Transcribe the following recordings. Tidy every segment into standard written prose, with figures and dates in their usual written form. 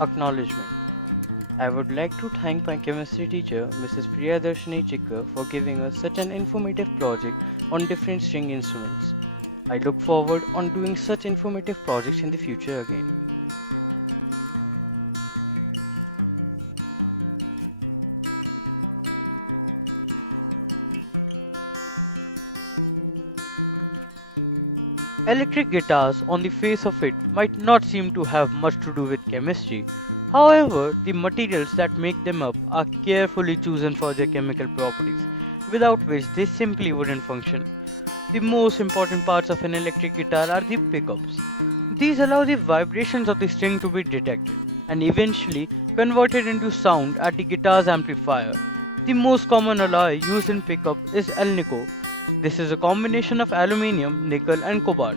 Acknowledgement. I would like to thank my chemistry teacher, Mrs. Priyadarshini Chikkar, for giving us such an informative project on different string instruments. I look forward on doing such informative projects in the future again. Electric guitars, on the face of it, might not seem to have much to do with chemistry. However, the materials that make them up are carefully chosen for their chemical properties, without which they simply wouldn't function. The most important parts of an electric guitar are the pickups. These allow the vibrations of the string to be detected and eventually converted into sound at the guitar's amplifier. The most common alloy used in pickup is alnico. This is a combination of aluminium, nickel, and cobalt.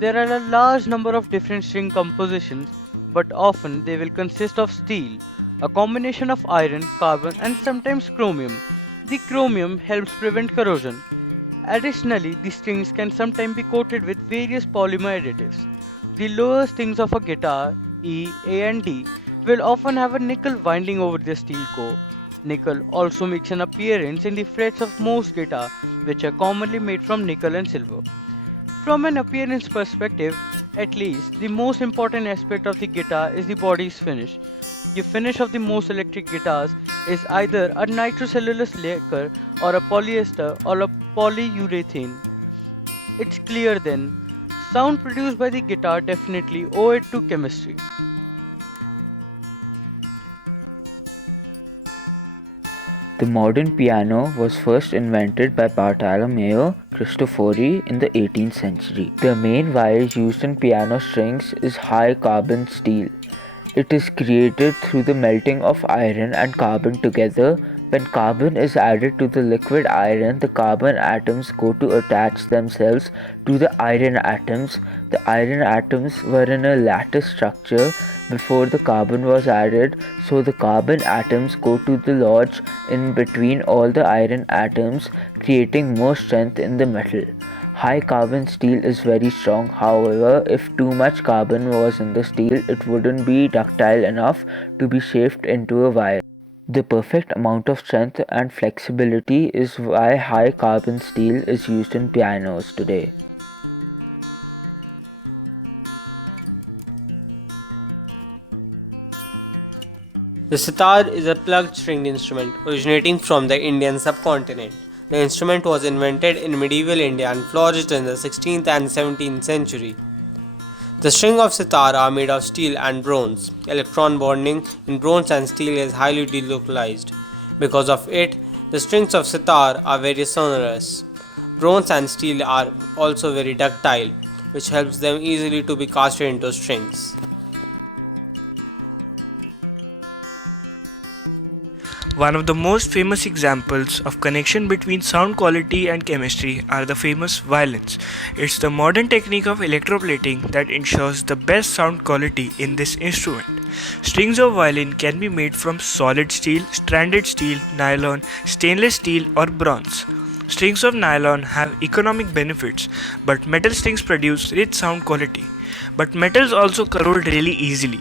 There are a large number of different string compositions, but often they will consist of steel, a combination of iron, carbon, and sometimes chromium. The chromium helps prevent corrosion. Additionally, the strings can sometimes be coated with various polymer additives. The lower strings of a guitar, E, A, and D, will often have a nickel winding over their steel core. Nickel also makes an appearance in the frets of most guitars, which are commonly made from nickel and silver. From an appearance perspective, at least, the most important aspect of the guitar is the body's finish. The finish of the most electric guitars is either a nitrocellulose lacquer or a polyester or a polyurethane. It's clear then, sound produced by the guitar definitely owe it to chemistry. The modern piano was first invented by Bartolomeo Cristofori in the 18th century. The main wire used in piano strings is high carbon steel. It is created through the melting of iron and carbon together. When carbon is added to the liquid iron, the carbon atoms go to attach themselves to the iron atoms. The iron atoms were in a lattice structure before the carbon was added, so the carbon atoms go to the lodge in between all the iron atoms, creating more strength in the metal. High carbon steel is very strong. However, if too much carbon was in the steel, it wouldn't be ductile enough to be shaped into a wire. The perfect amount of strength and flexibility is why high carbon steel is used in pianos today. The sitar is a plucked stringed instrument originating from the Indian subcontinent. The instrument was invented in medieval India and flourished in the 16th and 17th century. The strings of sitar are made of steel and bronze. Electron bonding in bronze and steel is highly delocalized. Because of it, the strings of sitar are very sonorous. Bronze and steel are also very ductile, which helps them easily to be casted into strings. One of the most famous examples of connection between sound quality and chemistry are the famous violins. It's the modern technique of electroplating that ensures the best sound quality in this instrument. Strings of violin can be made from solid steel, stranded steel, nylon, stainless steel, or bronze. Strings of nylon have economic benefits, but metal strings produce rich sound quality. But metals also corrode really easily.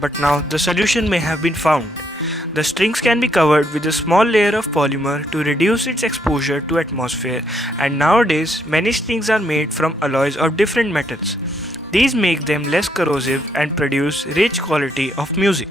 But now the solution may have been found. The strings can be covered with a small layer of polymer to reduce its exposure to atmosphere, and nowadays many strings are made from alloys of different metals. These make them less corrosive and produce rich quality of music.